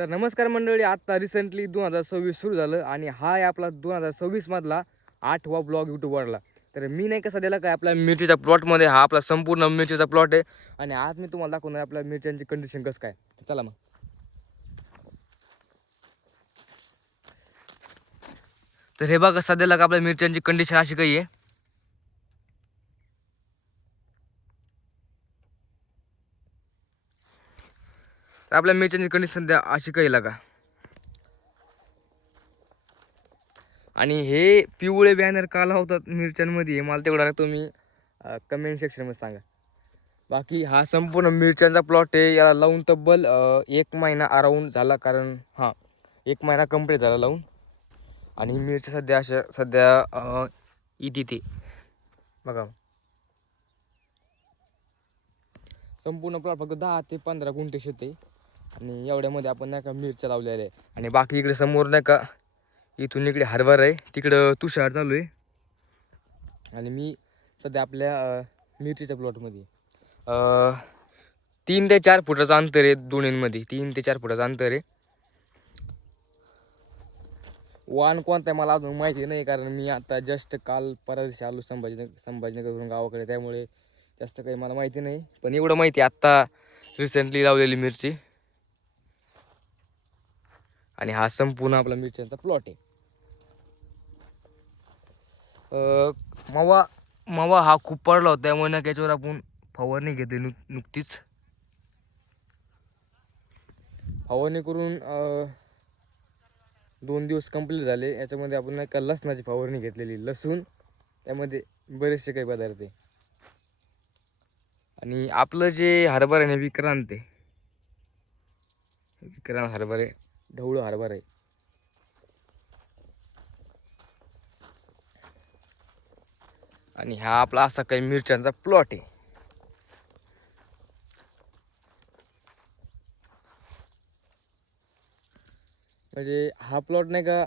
तर नमस्कार मंडळी आत्ता रिसेंटली दोन हजार सव्वीस सुरू झालं आणि हा आहे आपला दोन हजार सव्वीसमधला आठवा ब्लॉग यूट्यूबवरला तर मी नाही कसा दिला काय आपल्या मिरचीच्या प्लॉटमध्ये हा आपला संपूर्ण मिरचीचा प्लॉट आहे. आणि आज मी तुम्हाला दाखवणार आपल्या मिरच्यांची कंडिशन कसं काय. चला मग. तर हे बघा सध्याला का आपल्या मिरच्यांची कंडिशन अशी काही आहे. तर आपल्या मिरच्यांची कंडिशन सध्या अशी काही लागा आणि हे पिवळे बॅनर का लावतात मिरच्यांमध्ये मला तेवढा तुम्ही कमेंट सेक्शनमध्ये सांगा. बाकी हा संपूर्ण मिरच्यांचा प्लॉट आहे याला लावून तब्बल एक महिना अराऊंड झाला कारण हां एक महिना कंप्लीट झाला लावून. आणि मिरच्या सध्या अशा सध्या इथे ते बघा. संपूर्ण प्लॉट फक्त दहा ते पंधरा गुंठे शेत आहे. आणि एवढ्यामध्ये आपण नाही का मिरच्या लावलेल्या आहे. आणि बाकी इकडे समोर नाही का इथून इकडे हरभर आहे. तिकडं तुषार चालू आहे. आणि मी सध्या आपल्या मिरचीच्या प्लॉटमध्ये तीन ते चार फुटाचं अंतर आहे दोन्हींमध्ये. तीन ते चार फुटाचं अंतर आहे. वाण कोणता आहे मला अजून माहिती नाही कारण मी आता जस्ट काल परदेशी दिवशी आलो संभाजीनगर संभाजीनगरवरून गावाकडे. त्यामुळे जास्त काही मला माहिती नाही. पण एवढं माहिती आहे आत्ता रिसेंटली लावलेली मिरची. आणि हा संपूर्ण आपला मिरच्यांचा प्लॉट आहे. मावा मावा हा खूप पडला होता. त्यामुळे ना त्याच्यावर आपण फवारणी घेतली. नुक नुकतीच. फवारणी करून दोन दिवस कंप्लीट झाले. याच्यामध्ये आपण एका लसणाची फवारणी घेतलेली. लसूण त्यामध्ये बरेचसे काही पदार्थ आहे. आणि आपलं जे हरभरा आहे ना विक्रांत आहे. विक्रांत हरभरे. ढवळं हरभरा. आहे आणि हा आपला असा काही मिरच्यांचा प्लॉट आहे. म्हणजे हा प्लॉट नाही का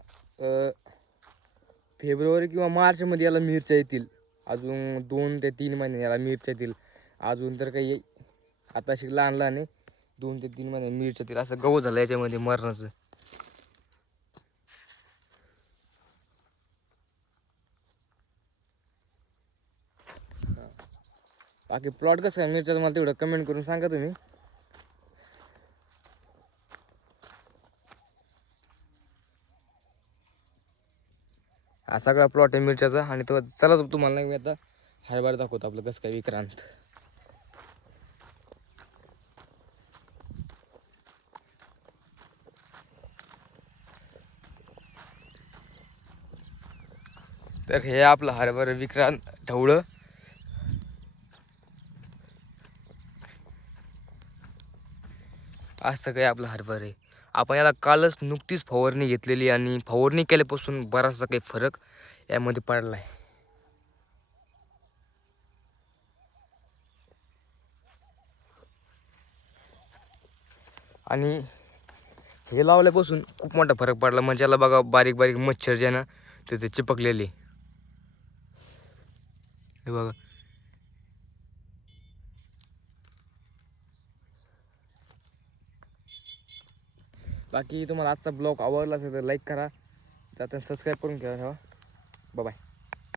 फेब्रुवारी किंवा मार्चमध्ये याला मिरच्या येतील. अजून दोन ते तीन महिने याला मिरच्या येतील. अजून तर काही आता शिक लहान लहान आहे. दोन ते तीन महिने मिरच्या तेल असं गहू झालं याच्यामध्ये मरणाचं. बाकी प्लॉट कसं आहे मिरच्या मला तेवढं कमेंट करून सांगा तुम्ही. हा सगळा प्लॉट आहे मिरच्याचा आणि तो चला तुम्हाला नाही मी आता हरभरा दाखवतो आपलं कसं काय विक्रांत. तर हे आपलं हरभर विक्रांत ढवळं. असं काही आपलं हरभर. आहे आपण याला कालच नुकतीच फवारणी घेतलेली आणि फवारणी केल्यापासून बराचसा काही फरक यामध्ये पडला आहे आणि हे लावल्यापासून खूप मोठा फरक पडला. म्हणजे याला बघा बारीक बारीक मच्छर जे ना ते चिपकलेले. हे बघा. बाकी तुम्हाला आजचा ब्लॉग आवडला असेल तर लाईक करा. जाता सबस्क्राईब करून घ्या ठेवा हो. बाय